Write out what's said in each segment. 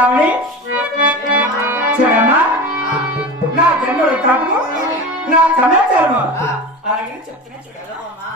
చెల్లెమని చూడమ్మా నా జన్మలు కాదు నా సమాచారము అలాగే చెప్తున్నా చూడమ్మా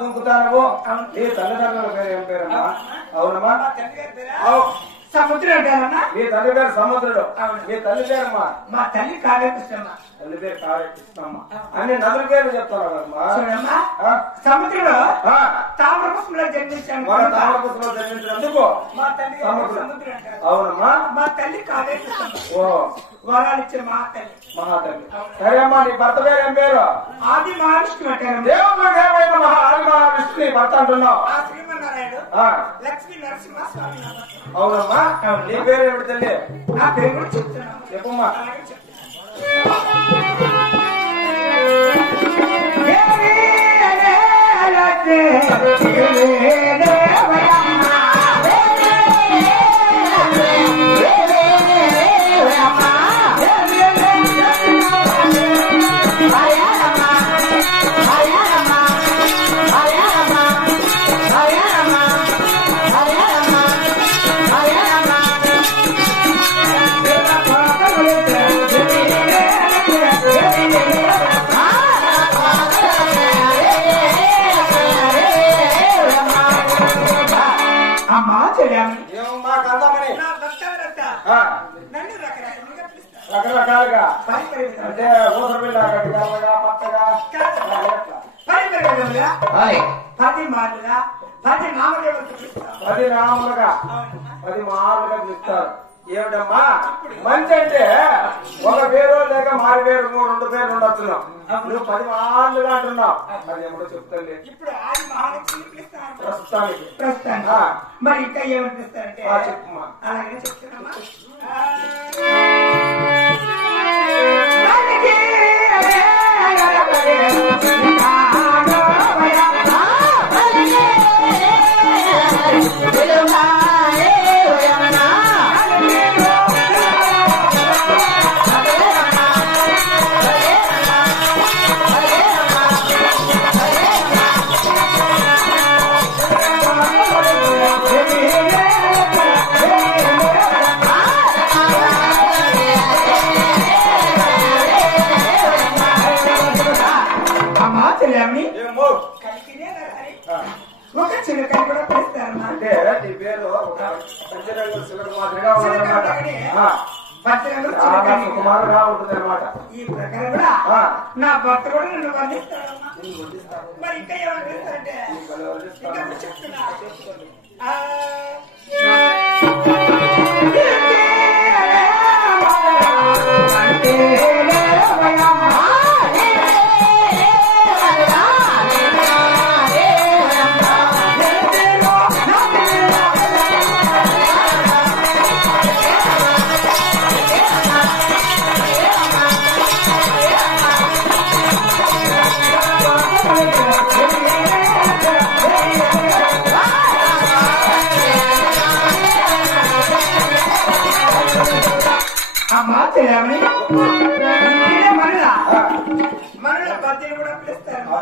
దుంకుతాను ఈ తల్లిదండ్రుల పేరు ఏం పేరమ్మా? అవునమ్మా సముద్రం అంటారన్నా మీ తల్లి పేరు సముద్రుడు మీ తల్లి పేరమ్మా? మా తల్లి కావ్యకృష్ణమ్మ తల్లి పేరు కావ్యకృష్ణమ్మ అన్ని నదుల పేర్లు చెప్తాను కదమ్మా. సముద్రుడు తామరపుష్పంలో జన్మించాను తామరపుష్పంలో జన్మించినందుకు మా తల్లి సముద్రం అవునమ్మా మా తల్లి కావ్యకృష్ణమ్మ ఓ వరాలు ఇచ్చిన మహాతల్లి సరే అమ్మా నీ భర్త పేరు ఏం పేరు? ఆది మహావిష్ణు అంటారు దేవుడు ఏమైనా ఆది మహావిష్ణు నీ భర్త అంటున్నావు? శ్రీమన్నారాయణుడు లక్ష్మీ నరసింహ స్వామి అవునమ్మా నీ పేరు ఏమిటి తల్లి? నా పేరు కూడా చెప్తున్నాను చెప్పమ్మా. రకరకాలుగా అంటే ఊసరపిల్ల గట్టిగా పచ్చగా 10 మాలుగా 10 నామలుగా 10 మాలుగా పిలుస్తారు. ఏమిటమ్మా మంచి అంటే ఒక పేరు లేక మారి పేరు 2 పేర్లు ఉండొచ్చున్నావు. నువ్వు 10 మాలుగా అంటున్నావు. అది ఎప్పుడో చెప్తాను ఇప్పుడు ఆది మహాలక్ష్మి పిలుస్తాను ప్రస్తుతానికి. మరి ఇంకా ఏమనిపిస్తారంటే చెప్పమ్మా. అలాగే చెప్తున్నామా చిలకగా ఉందన్నమాట. చాలా సుకుమారుగా ఉంటుంది అనమాట. ఈ ప్రకారం కూడా నా భర్త కూడా నన్ను వర్ణిస్తాడమ్మా. మరి ఇంకా ఎవరు చేస్తారంటే ఇంకా చెప్తున్నా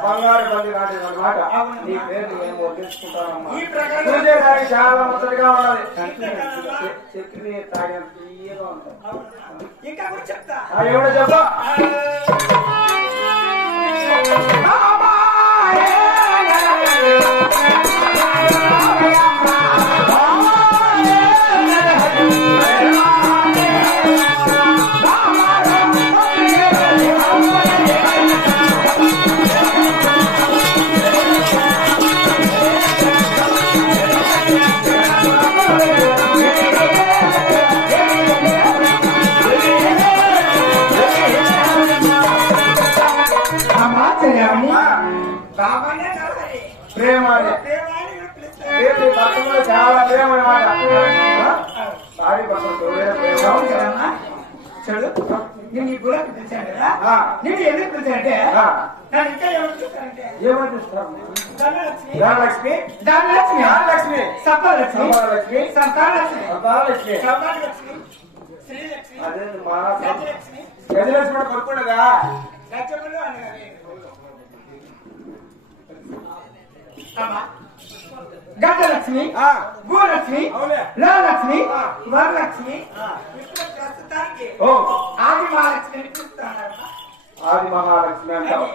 బంగారు బండి లాంటిది అనమాట. నీ పేరు నేను వదిలించుకుంటానమ్మా. చాలా ముచ్చటగా ఉన్నది. చక్రి తాగినంత తీయగా ఉంటుంది. ఇంకా కూడా చెప్తా ఏమిటో చెప్పా. ప్రేమ భక్తులు చాలా ప్రేమ అనమాట. భారీ భక్తులు ప్రేమ. చూడు నేను ఈ గులాబీ పిలిచాను కదా, నేను ఎందుకు పిలిచానంటే నన్ను ఇంకా ఎవరు చూస్తానంటే ఏమని చూస్తారు? ధనలక్ష్మి, ధనలక్ష్మి, ధనలక్ష్మి, ధనలక్ష్మి, సప్తలక్ష్మి, సప్తలక్ష్మి, సంతానలక్ష్మి, సంతానలక్ష్మి, సౌభాగ్యలక్ష్మి, శ్రీలక్ష్మి, అదే మా గజలక్ష్మి, గజలక్ష్మి కూడా కొనుక్కున్నదా? గజములు అనగానే అమ్మా గజలక్ష్మి, భూలక్ష్మి, లక్ష్మి, వరలక్ష్మి, ప్రస్తుతానికి ఆది మహాలక్ష్మి పిలుస్తానమ్మా. ఆది మహాలక్ష్మి అంటావు.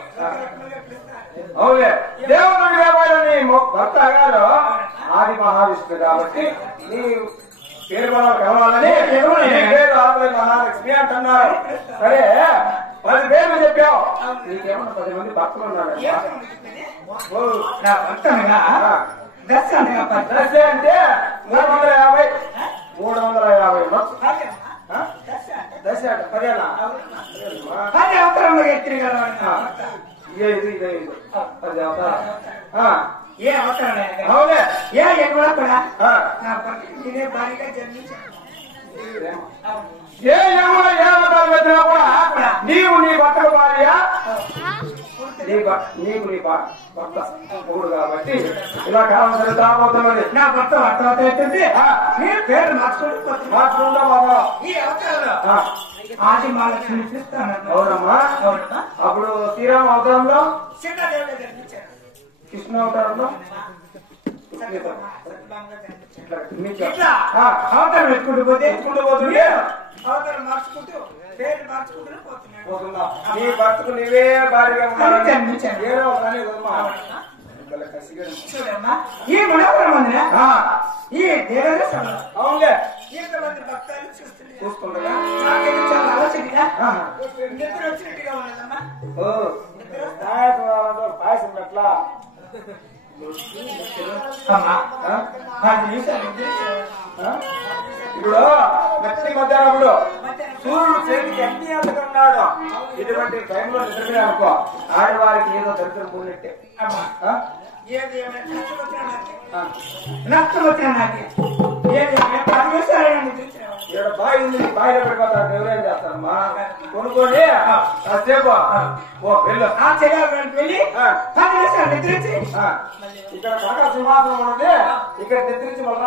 అవులే దేవుడు దేవాలని భర్త గారు ఆది మహావిష్ణు కాబట్టి నీ పేరు మనం కలవాలని పేరు ఆది మహాలక్ష్మి అంటున్నారు. సరే 10 పేర్లు చెప్పావు. నీకేమన్నా 10 మంది భక్తులు ఉన్నారు. నా భక్తనగా దశ అనగా దశ అంటే 350 దశ అంటే 10 10 అవతారంలో ఎత్తిరగల ఇదే 10 అవతారం. ఏ అవసరం అవునే ఏ ఎక్కడ కూడా నా భక్తికి నేనే భారీగా జన్మించాను. ఏ యమున ఏ అవతారం వచ్చినా కూడా నీవు నీ భర్తకు భార్య, నీకు నీ భర్త మూడు కాబట్టి ఇలా కాలం జరుగుతాబోతున్నది. నా భర్త అర్థం అవుతుంది. నేను పేరు మార్చుకుంటూ ఈ అవతారంలో ఆది మహాలక్ష్మి చూస్తాను. అవునమ్మా. అప్పుడు శ్రీరామ అవతారంలో సీతాదేవిగా జన్మించాను. కృష్ణ అవతారంలో అవతారం పెట్టుకుంటూ పోతే పోతుంటే అవతారం మార్చుకుంటూ పేరు మార్చుకుంటూ పోతున్నాను. నీ భర్తకు నీవే భారీగా చూడమ్మా ఈ మనోహరం అందిన ఈ దేవదేశంలో అవునులే ఇంతమంది భక్తులు చూస్తుండగా నాకైతే చాలా ఆలోచనగా నిద్ర వచ్చినట్టుగా ఉన్నదమ్మా. పాయసం ఎట్లా అమ్మా 10 నిమిషాలు ఇప్పుడు లక్ష్మీ మధ్యాహ్నప్పుడు సూర్యుడు చేతికి ఎన్ని అంతకున్నాడు. ఇటువంటి టైంలో నిద్రమే అనుకో ఆడవారికి ఏదో దరిద్రం పూనట్టే. నష్టం వచ్చిన నాకే 10 నిమిషాలు ఇక్కడ బావి ఉంది. బావిలో పెట్టుకోతారు. ఎవరేం చేస్తారమ్మా కొనుక్కొని కాసేపు వెళ్ళు. వెళ్ళి 10 నిమిషాలు నిద్రించి ఇక్కడ కాక సింహాసనం ఉన్నది. ఇక్కడ నిద్రించి మళ్ళీ